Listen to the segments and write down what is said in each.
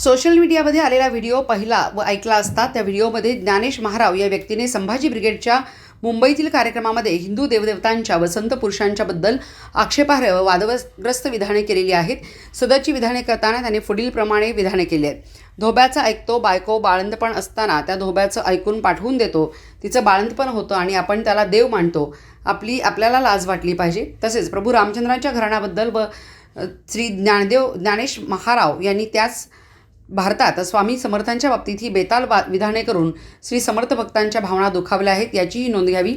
Social मीडियामध्ये आलेला video पाहिला व ऐकला असता त्या व्हिडिओमध्ये ज्ञानेश महाराव या व्यक्तीने संभाजी ब्रिगेडच्या मुंबईतील कार्यक्रमामध्ये हिंदू देवदेवतांच्या व संत पुरुषांच्याबद्दल आक्षेपार्ह व वादग्रस्त विधाने केलेली आहेत. सदरची विधाने करताना त्याने पुढीलप्रमाणे विधाने केली आहेत. धोब्याचं ऐकतो बायको बाळंतपण असताना त्या धोब्याचं ऐकून पाठवून देतो. तिचं बाळंतपण होतं आणि आपण त्याला देव मानतो. आपली आपल्याला लाज वाटली पाहिजे. तसेच प्रभू रामचंद्रांच्या घराण्याबद्दल व श्री ज्ञानदेव ज्ञानेश महाराव यांनी त्याच भारतात स्वामी समर्थांच्या बाबतीत ही बेताल वा विधाने करून श्री समर्थ भक्तांच्या भावना दुखावल्या आहेत याचीही नोंद घ्यावी.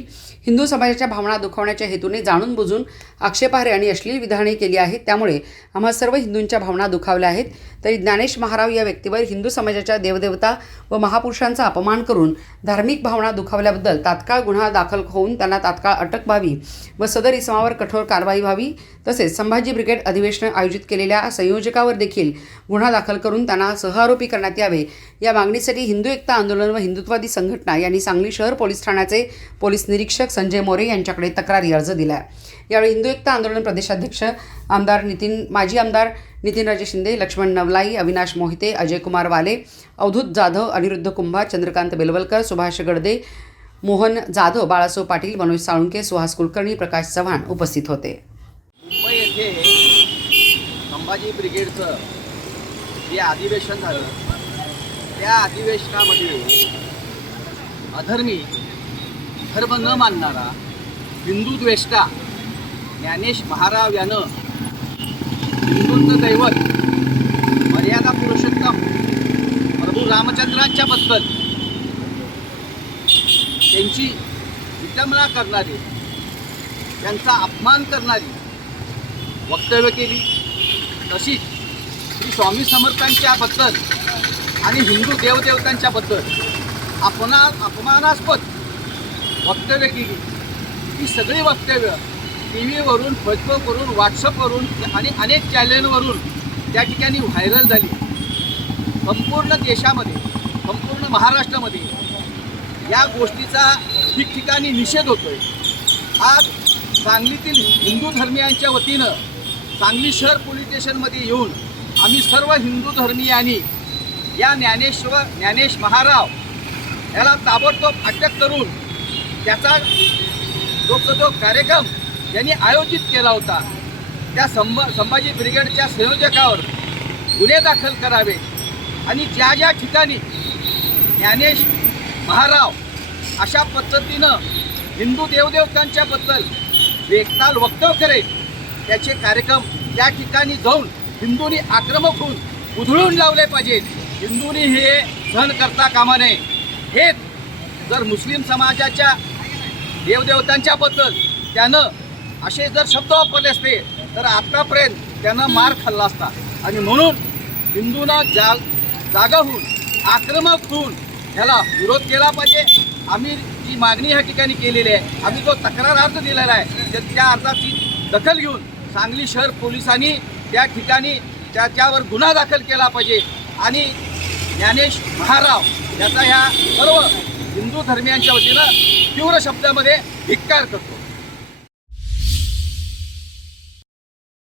हिंदू समाजाच्या भावना दुखावण्याच्या हेतूने जाणून बुजून आक्षेपार्ह आणि अश्लील विधाने केली आहेत. त्यामुळे आम्हा सर्व हिंदूंच्या भावना दुखावल्या आहेत. तरी ज्ञानेश महाराव या व्यक्तीवर हिंदू समाजाच्या देवदेवता व महापुरुषांचा अपमान करून धार्मिक भावना दुखावल्याबद्दल तात्काळ गुन्हा दाखल होऊन त्यांना तात्काळ अटक व्हावी व सदर इसमावर कठोर कारवाई व्हावी. तसेच संभाजी ब्रिगेड अधिवेशन आयोजित केलेल्या संयोजकावर देखील गुन्हा दाखल करून त्यांना सहआरोपी करण्यात यावे. या मागणीसाठी हिंदू एकता आंदोलन व हिंदुत्वादी संघटना यांनी सांगली शहर पोलीस ठाण्याचे पोलीस निरीक्षक संजय मोरे यांच्याकडे तक्रारी अर्ज दिला यावेळी हिंदू एकता आंदोलन प्रदेशाध्यक्ष आमदार नितीन माजी आमदार नितीनराजे शिंदे लक्ष्मण नवलाई अविनाश मोहिते अजयकुमार वाले अवधूत जाधव अनिरुद्ध कुंभार चंद्रकांत बेलवलकर सुभाष गडदे मोहन जाधव बाळासाहेब पाटील मनोज साळुंके सुहास कुलकर्णी प्रकाश चव्हाण उपस्थित होते. संभाजी ब्रिगेडचं जे अधिवेशन झालं त्या अधिवेशनामध्ये अधर्मी धर्म न मानणारा हिंदुद्वेष्टा ज्ञानेश महाराव यानं हिंदूंचं दैवत मर्यादा पुरुषोत्तम प्रभू रामचंद्रांच्या बद्दल त्यांची विटंबना करणारी त्यांचा अपमान करणारी वक्तव्य केली. तशीच श्री स्वामी समर्थांच्याबद्दल आणि हिंदू देवदेवतांच्याबद्दल अपना अपमानास्पद वक्तव्य केली ही सगळी वक्तव्य टी व्हीवरून फेसबुकवरून व्हॉट्सअपवरून आणि अनेक चॅनलवरून त्या ठिकाणी व्हायरल झाली. संपूर्ण देशामध्ये संपूर्ण महाराष्ट्रामध्ये या गोष्टीचा ठिकठिकाणी निषेध होतोय. आज सांगलीतील हिंदू धर्मियांच्या वतीनं सांगली शहर पोलीस स्टेशनमध्ये येऊन आम्ही सर्व हिंदू धर्मियांनी या ज्ञानेश्वर ज्ञानेश महाराव याला ताबडतोब अटक करून त्याचा जो जो कार्यक्रम यांनी आयोजित केला होता. त्या संभ संभाजी ब्रिगेडच्या संयोजकावर गुन्हे दाखल करावे आणि ज्या ज्या ठिकाणी ज्ञानेश महाराव अशा पद्धतीनं हिंदू देवदेवतांच्याबद्दल बेकताल वक्तव्य करेल त्याचे कार्यक्रम त्या ठिकाणी जाऊन हिंदूंनी आक्रमक होऊन उधळून लावले पाहिजेत. हिंदूंनी हे सहन करता कामा नये. हेच जर मुस्लिम समाजाच्या देवदेवतांच्याबद्दल त्यानं असे जर शब्द वापरले असते तर आत्तापर्यंत त्यानं मार खाल्ला असता. आणि म्हणून हिंदूंना जा जागा होऊन आक्रमक होऊन ह्याला विरोध केला पाहिजे. आम्ही जी मागणी ह्या ठिकाणी केलेली आहे आम्ही जो तक्रार अर्ज दिलेला आहे त्या अर्जाची दखल घेऊन सांगली शहर पोलिसांनी त्या ठिकाणी त्याच्यावर गुन्हा दाखल केला पाहिजे. आणि ज्ञानेश महाराव याचा ह्या सर्व हिंदू धर्मियांच्या वतीनं तीव्र शब्दामध्ये धिक्कार करतो.